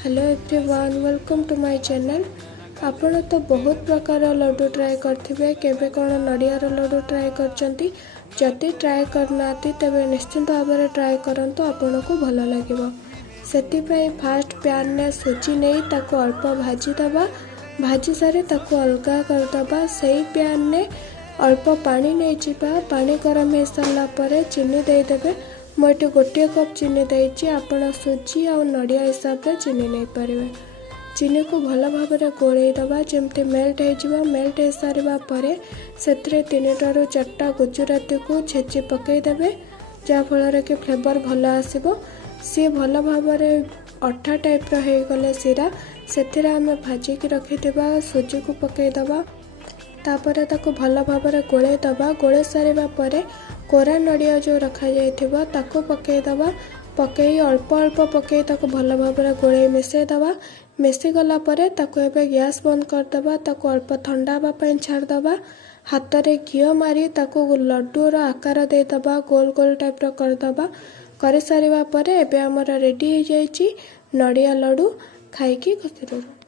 Hello everyone, welcome to my channel. आपण तो बहुत प्रकार लड्डू ट्राए करथिबे, केबे कोन नडियार लड्डू ट्राए करचंती। जदि ट्राए करना तेबे निश्चिंत भाव में ट्राए करंतु, आपण को भल लागिबो। सेति पई फास्ट पैन ने सुजी नहीं ताको अल्प भाजी दबा, भाजी सारे ताको अलगा कर दबा। सही पैन ने अल्प पानी नहीं जिबा, पानी गरम हो सारा पर चीनी दे देबे। मुझे गोटे कप चीनी देती, आपण सुजी आ नड़िया हिसाब से चीनी नहीं पारे। चीनी को भल भाव में गोलई दबा, जमती मेल्ट हो मेल्ट हो सारा पर से 3 ରୁ 4 गुजराती को छेची पकईदे, जहाँफल कि फ्लेवर भल आसो। सी भल भाव में अठा टाइप रहीगले सीरा से आम भाजिकी रखि सुजी को पकईदबा। तापर ताको भल भाव में गोलई दबा। गोलई सारा पर कोरा नड़िया जो रखा जाइथिबो ताको पकईदबा। पकई अल्प अल्प पकई ताको भल भाव में गोलई मिसईदबा। मिसी गला परे ताको एबे गैस बंद करदबा। ताको अल्प ठंडा हवा पई छाड़दबा। हाथ रे घी मारी ताको लड्डूर आकार देदबा, गोल गोल टाइप रो करदबा। कर सारिबा परे एबे हमर रेडी हो जाइछि नड़िया लड्डू। खाइकी खुशी रहो।